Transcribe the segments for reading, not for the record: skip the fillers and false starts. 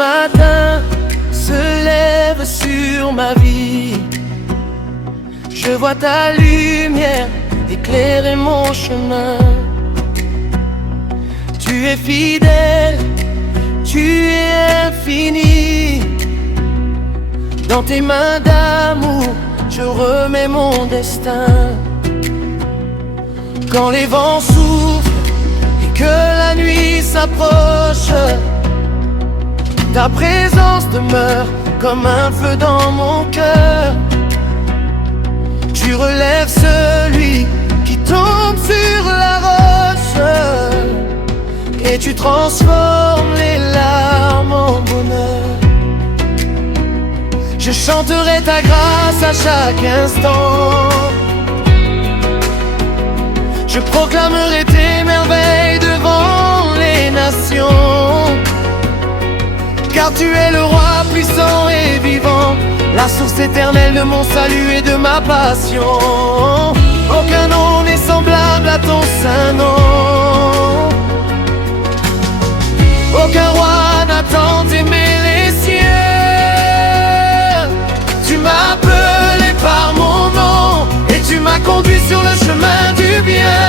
matin se lève sur ma vie, je vois ta lumière éclairer mon chemin. Tu es fidèle, tu es infini. Dans tes mains d'amour, je remets mon destin. Quand les vents soufflent et que la nuit s'approche, ta présence demeure comme un feu dans mon cœur. Tu relèves celui qui tombe sur la roche, et tu transformes les larmes en bonheur. Je chanterai ta grâce à chaque instant, je proclamerai tes merveilles devant les nations. Car tu es le roi puissant et vivant, la source éternelle de mon salut et de ma passion. Aucun nom n'est semblable à ton saint nom, aucun roi n'a tant aimé les cieux. Tu m'as appelé par mon nom et tu m'as conduit sur le chemin du bien.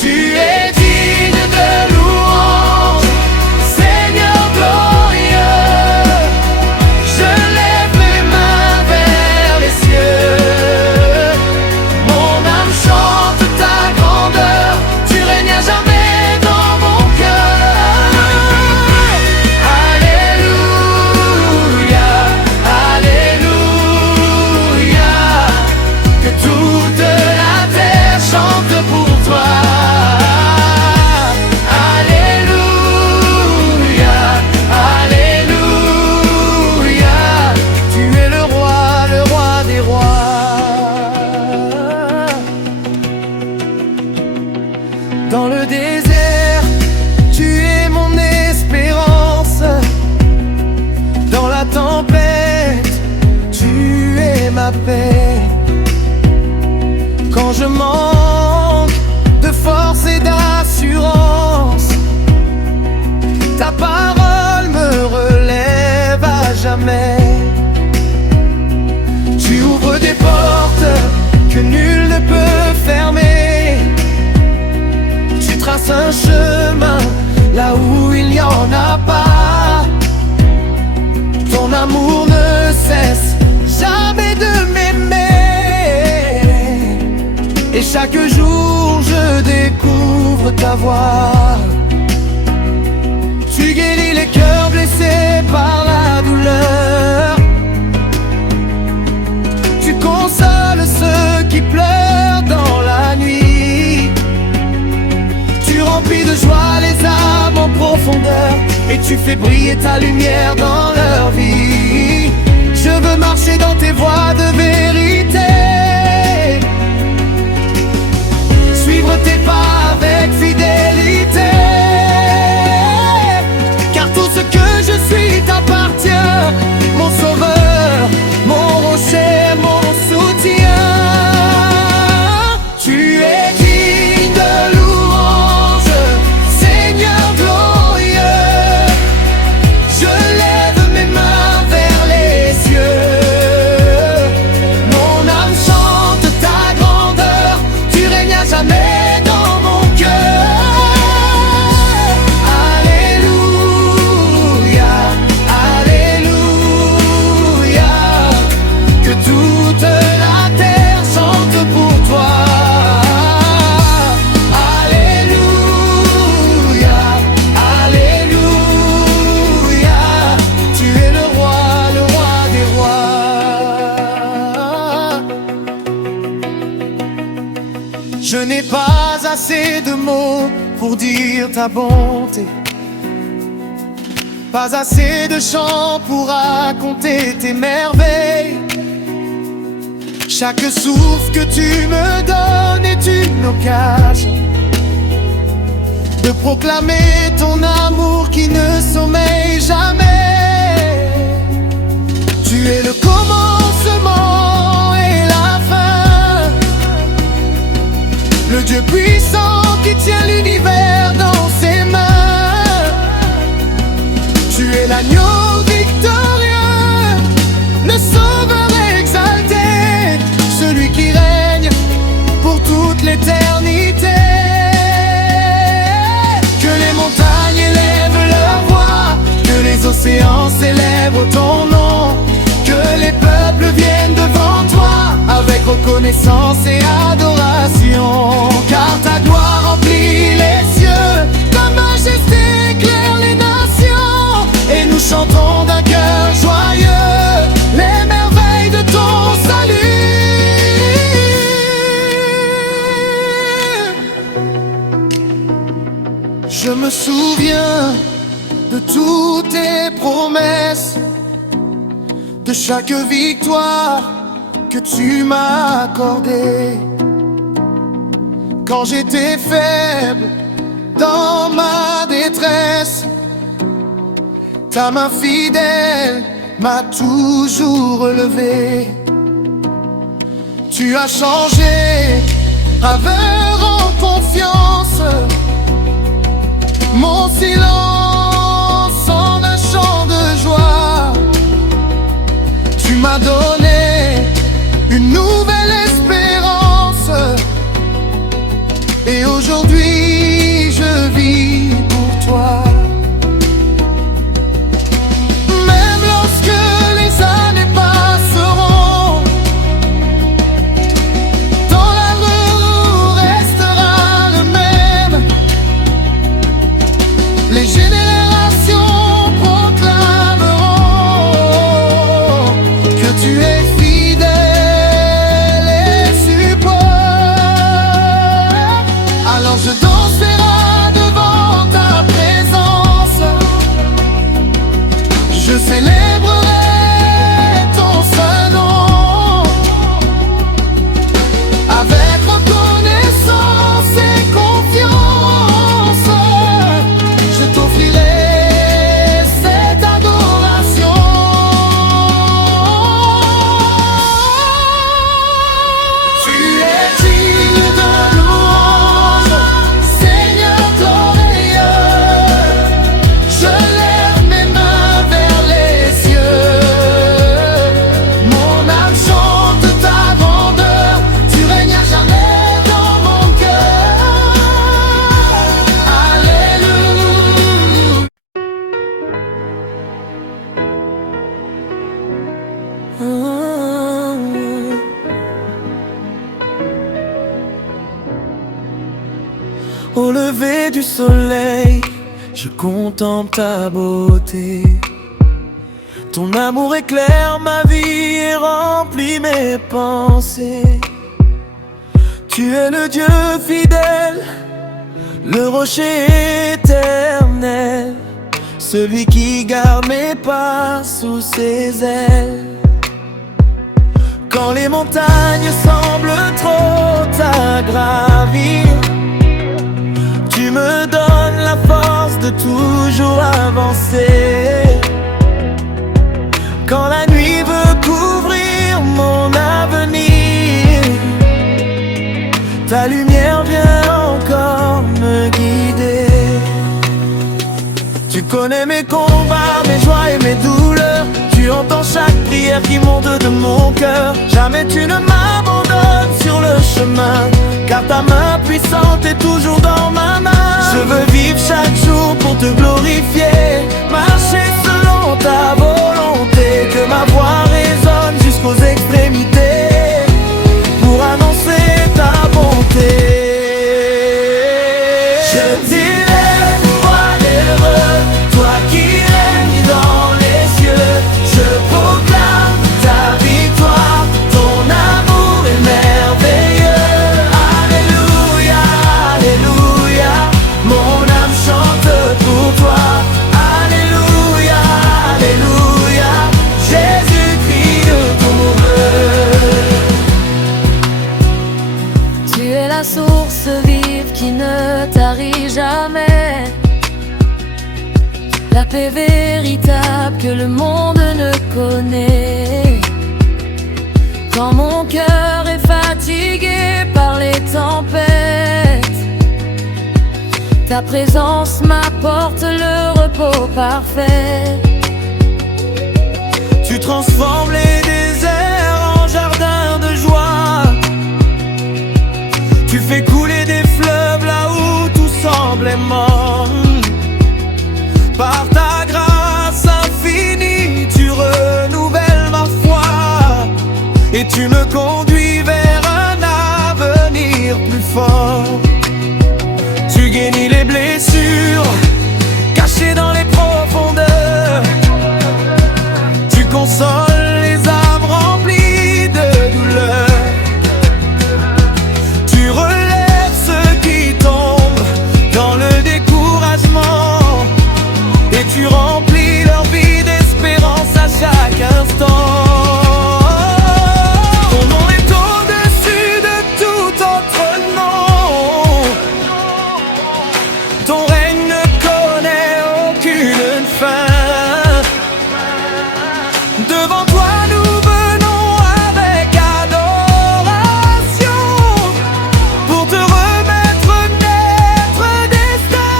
Tu es digne de louange, Seigneur glorieux. Je lève mes mains vers les cieux, mon âme chante ta grandeur. Tu règnes à jamais dans mon cœur. Alléluia, alléluia, que toute la terre chante pour toi. Alléluia, alléluia, tu es le roi des rois. Dans le désert, tu es mon espérance. Dans la tempête, tu es ma paix. Quand je manque de force et d'assurance, ta parole me relève à jamais. Tu ouvres des portes que nul ne peut fermer. Tu traces un chemin là où il n'y en a pas. Ton amour ne cesse jamais de m'aimer, et chaque jour je découvre ta voix. Tu guéris les cœurs blessés par la douleur. Tu consoles ceux qui pleurent dans la nuit. Tu remplis de joie les âmes en profondeur, et tu fais briller ta lumière dans leur vie. Je veux marcher dans tes voies de vérité, suivre tes pas avec fidélité. Car tout ce que je suis t'appartient, mon sauveur, mon rocher, mon soutien. Tu es digne de louange, Seigneur glorieux. Je lève mes mains vers les cieux, mon âme chante ta grandeur. Tu règnes à jamais dans mon cœur. Alléluia, alléluia, que toute la terre chante pour toi. Alléluia, alléluia, tu es le roi des rois. Je n'ai pas assez de mots pour dire ta bonté, pas assez de chants pour raconter tes merveilles. Chaque souffle que tu me donnes est une occasion de proclamer ton amour qui ne sommeille jamais. Tu es le commencement et la fin, le Dieu puissant qui tient l'univers dans ses mains. océans célèbrent ton nom. Que les peuples viennent devant toi avec reconnaissance et adoration. Car ta gloire remplit les cieux, ta majesté éclaire les nations. Et nous chantons d'un cœur joyeux les merveilles de ton salut. Je me souviens de toutes tes promesses, de chaque victoire que tu m'as accordée. Quand j'étais faible dans ma détresse, ta main fidèle m'a toujours relevé. Tu as changé, aveugle en confiance, mon silence en un chant de joie. Tu m'as donné une nouvelle espérance, et aujourd'hui je vis pour toi. Même lorsque les années passeront, dans la rue restera le même. Les générations proclameront que tu es fidèle et superbe. Alors je danserai devant ta présence, je célébrerai ton saint nom avec reconnaissance et confiance. Je t'offrirai cette adoration. Tu es digne de louange, Seigneur glorieux. Je lève mes mains vers les cieux. Mon âme chante ta grandeur, tu règnes à jamais dans mon cœur. Alléluia. Au lever du soleil, je contemple ta beauté. Ton amour éclaire ma vie et remplit mes pensées. Tu es le Dieu fidèle, le rocher éternel, celui qui garde mes pas sous ses ailes. Quand les montagnes semblent trop à gravir, tu me donnes la force de toujours avancer. Quand la nuit veut couvrir mon avenir, ta lumière vient encore me guider. Tu connais mes combats, mes joies et mes douleurs. Tu entends chaque prière qui monte de mon cœur. Jamais tu ne m'abandonnes sur le chemin, car ta main puissante est toujours dans ma main. Je veux vivre chaque jour pour te glorifier, marcher selon ta volonté. Que ma voix résonne jusqu'aux extrémités pour annoncer ta bonté. Je t'élève, roi heureux, toi qui règnes dans les cieux. Je proclame ta victoire, ton amour est merveilleux. Alléluia, alléluia, mon âme chante pour toi. Alléluia, alléluia, Jésus-Christ pour eux. Tu es la source vive qui ne tarit jamais, la paix véritable que le monde ne connaît. Quand mon cœur est fatigué par les tempêtes, ta présence m'apporte le repos parfait. Tu transformes les déserts en jardins de joie. Tu fais couler des fleuves là où tout semblait mort. Par ta grâce infinie, consoles les âmes remplies de douleur. Tu relèves ceux qui tombent dans le découragement, et tu remplis leur vie d'espérance à chaque instant. Ton nom est au-dessus de tout autre nom. Ton règne ne connaît aucune fin. Devant toi nous venons avec adoration, pour te remettre notre destin.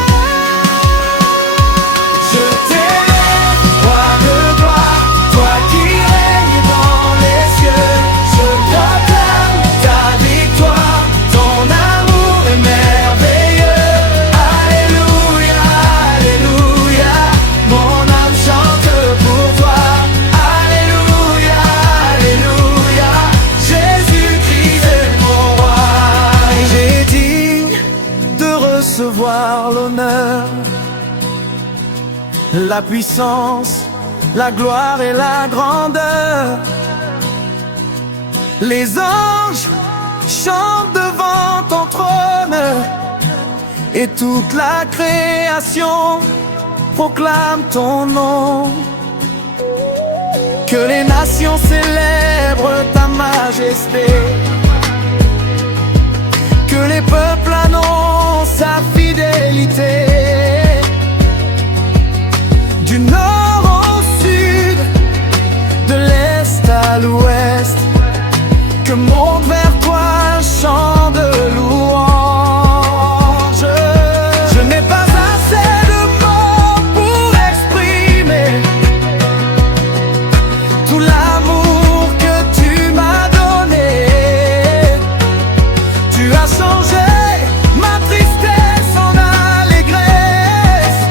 Je t'élève, roi de gloire, toi qui règnes dans les cieux. Je proclame ta victoire, ton amour est merveilleux. Alléluia, alléluia, mon âme chante pour toi. Alléluia, alléluia, Jésus-Christ est mon roi. Il est digne de recevoir l'honneur, la puissance, la gloire et la grandeur. Les anges chantent devant ton trône, et toute la création proclame ton nom. Que les nations célèbrent ta majesté, que les peuples annoncent sa fidélité. Du nord au sud, de l'est à l'ouest, que monte vers toi un chant de louange. Je n'ai pas assez de mots pour exprimer tout l'amour que tu m'as donné. Tu as changé ma tristesse en allégresse,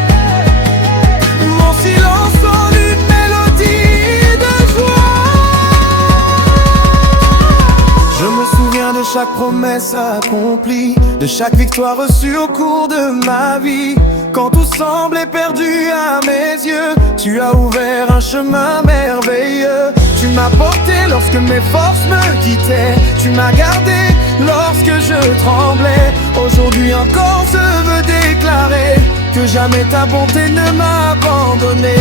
mon silence en une mélodie de joie. Je me souviens de chaque promesse accomplie, de chaque victoire reçue au cours de ma vie. Quand tout semblait perdu à mes yeux, tu as ouvert un chemin merveilleux. Tu m'as porté lorsque mes forces me quittaient, tu m'as gardé lorsque je tremblais. Aujourd'hui encore je veux déclarer que jamais ta bonté ne m'a abandonné.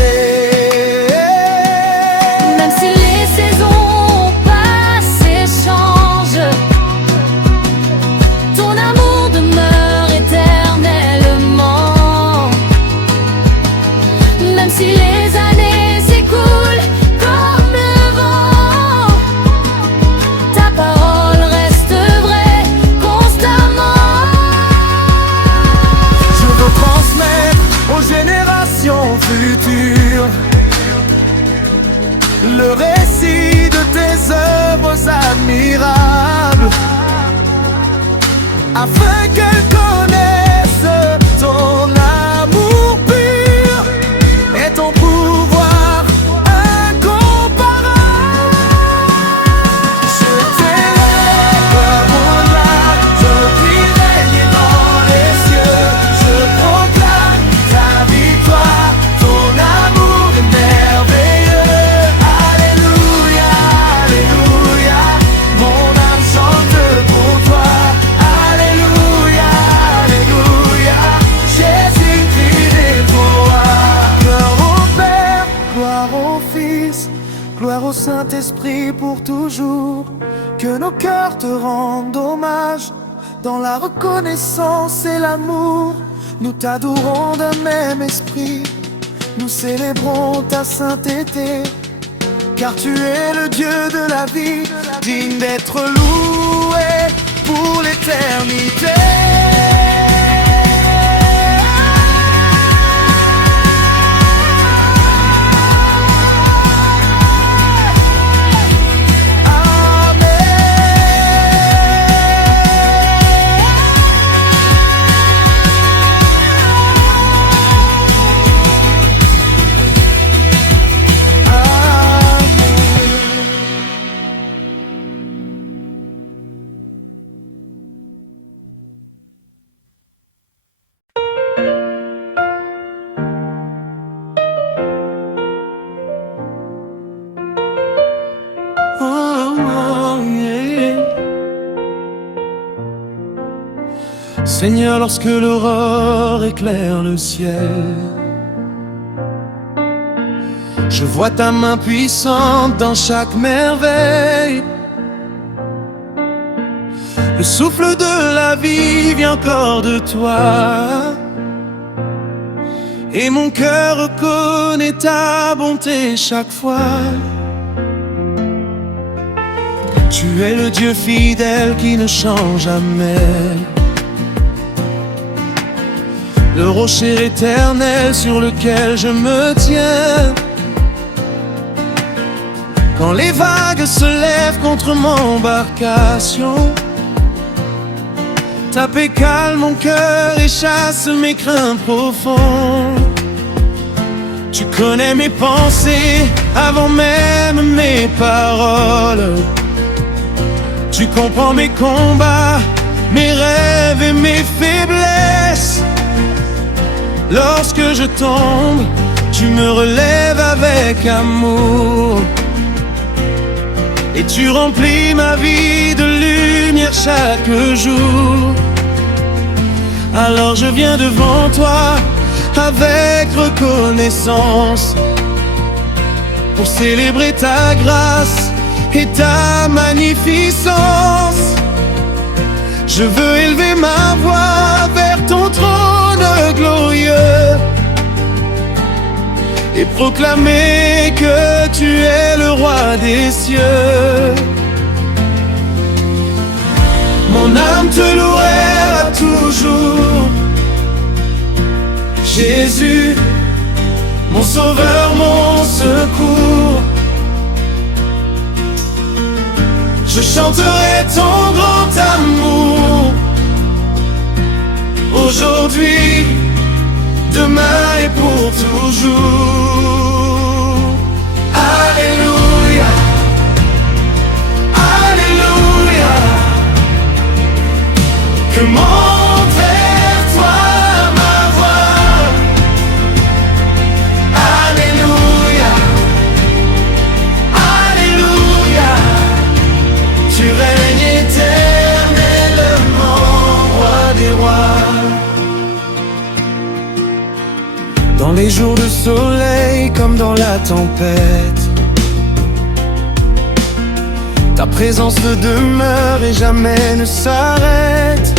Même si les saisons passent et changent, ton amour demeure éternellement. Même si les années s'écoulent comme le vent, ta parole reste vraie constamment. Je veux transmettre aux générations futures le récit de tes œuvres admirables, afin qu'elles connaissent ton amour pur et ton pouvoir incomparable. Je t'élève au-delà, toi qui règnes dans les cieux. Je proclame ta victoire, ton amour est merveilleux. Alléluia, alléluia, mon âme chante pour toi. Alléluia, alléluia, Jésus-Christ est ton roi. Gloire au Père, gloire au Fils, gloire au Saint-Esprit pour toujours. Que nos cœurs te rendent hommage dans la reconnaissance et l'amour. Nous t'adorons d'un même esprit, nous célébrons ta sainteté, car tu es le Dieu de la vie, digne d'être loué pour l'éternité. Seigneur, lorsque l'aurore éclaire le ciel, je vois ta main puissante dans chaque merveille. Le souffle de la vie vient encore de toi, et mon cœur reconnaît ta bonté chaque fois. Tu es le Dieu fidèle qui ne change jamais, le rocher éternel sur lequel je me tiens. Quand les vagues se lèvent contre mon embarcation, ta paix calme mon cœur et chasse mes craintes profondes. Tu connais mes pensées avant même mes paroles. Tu comprends mes combats, mes rêves et mes faiblesses. Lorsque je tombe, tu me relèves avec amour, et tu remplis ma vie de lumière chaque jour. Alors je viens devant toi avec reconnaissance, pour célébrer ta grâce et ta magnificence. Je veux élever ma voix vers ton trône glorieux et proclamer que tu es le roi des cieux. Mon âme te louera toujours, Jésus, mon sauveur, mon secours. Je chanterai ton grand amour, aujourd'hui, demain et pour toujours. Alléluia, Alléluia. Que monte vers toi ma voix. Alléluia, Alléluia. Tu règnes éternellement, roi des rois. Dans les jours de soleil comme dans la tempête, ta présence demeure et jamais ne s'arrête.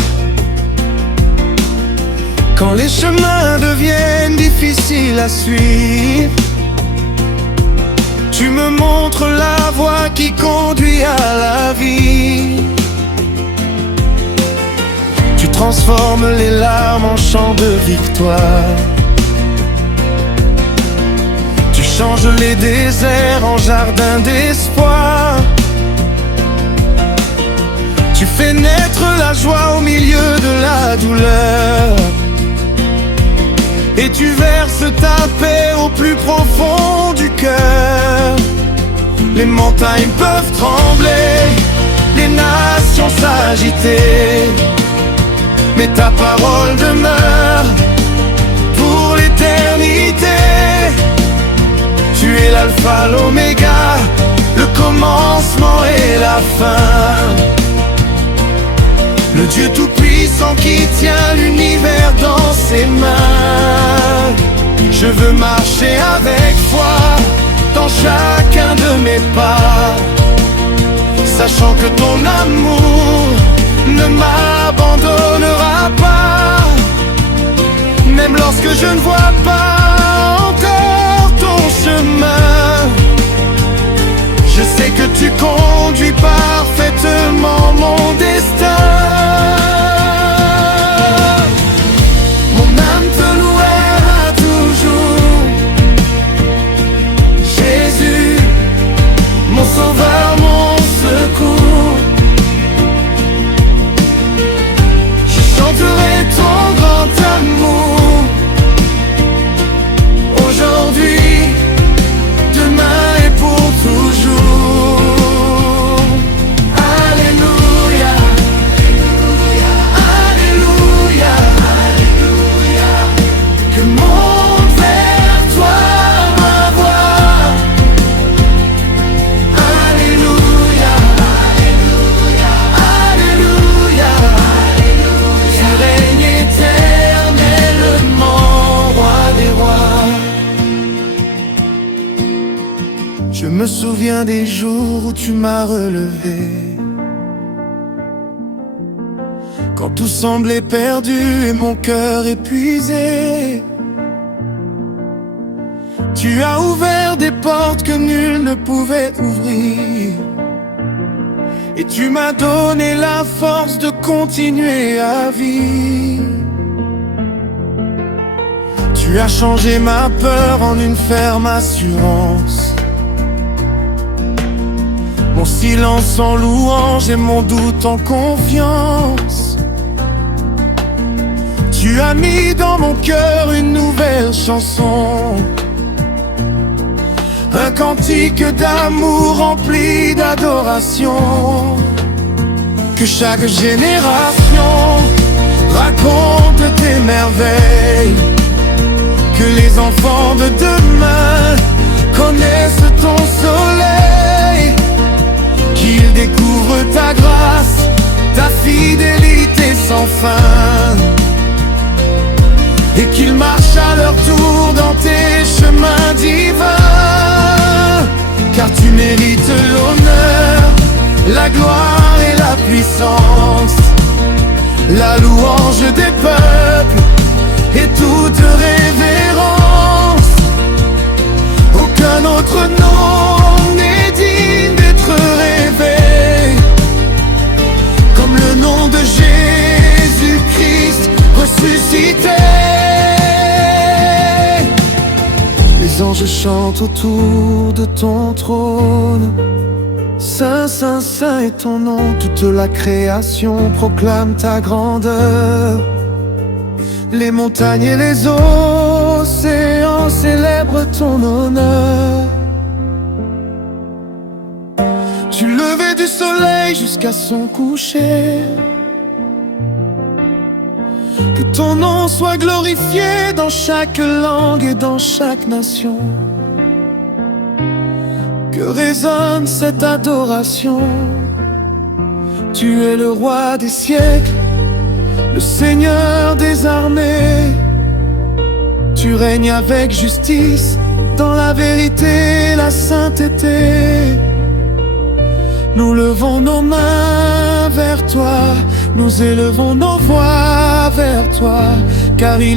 Quand les chemins deviennent difficiles à suivre, tu me montres la voie qui conduit à la vie. Tu transformes les larmes en chants de victoire. Tu changes les déserts en jardins d'espoir. Tu fais naître la joie au milieu de la douleur, et tu verses ta paix au plus profond du cœur. Les montagnes peuvent trembler, les nations s'agiter, mais ta parole demeure pour l'éternité. Tu es l'alpha, l'oméga, le commencement et la fin. Le Dieu tout-puissant qui tient l'univers dans ses mains. Je veux marcher avec foi dans chacun de mes pas, sachant que ton amour ne m'abandonnera pas. Même lorsque je ne vois pas encore ton chemin, je sais que tu conduis parfaitement mon destin. Mon âme te louera toujours, Jésus, mon sauveur, mon secours. Je chanterai ton grand amour, aujourd'hui, demain et pour toujours. me souviens des jours où tu m'as relevé, quand tout semblait perdu et mon cœur épuisé. Tu as ouvert des portes que nul ne pouvait ouvrir, et tu m'as donné la force de continuer à vivre. Tu as changé ma peur en une ferme assurance, mon silence en louange et mon doute en confiance. Tu as mis dans mon cœur une nouvelle chanson, un cantique d'amour rempli d'adoration. Que chaque génération raconte tes merveilles, que les enfants de demain connaissent ton soleil, qu'ils découvrent ta grâce, ta fidélité sans fin, et qu'ils marchent à leur tour dans tes chemins divins. Car tu mérites l'honneur, la gloire et la puissance, la louange des peuples et toute révérence. Aucun autre nom n'est digne d'être rêvé comme le nom de Jésus-Christ ressuscité. Les anges chantent autour de ton trône, Saint, Saint, Saint est ton nom. Toute la création proclame ta grandeur. Les montagnes et les océans célèbrent ton honneur. Du lever du soleil jusqu'à son coucher, que ton nom soit glorifié dans chaque langue et dans chaque nation. Que résonne cette adoration. Tu es le roi des siècles, le Seigneur des armées. Tu règnes avec justice, dans la vérité et la sainteté. Nous levons nos mains vers toi, nous élevons nos voix vers toi, car il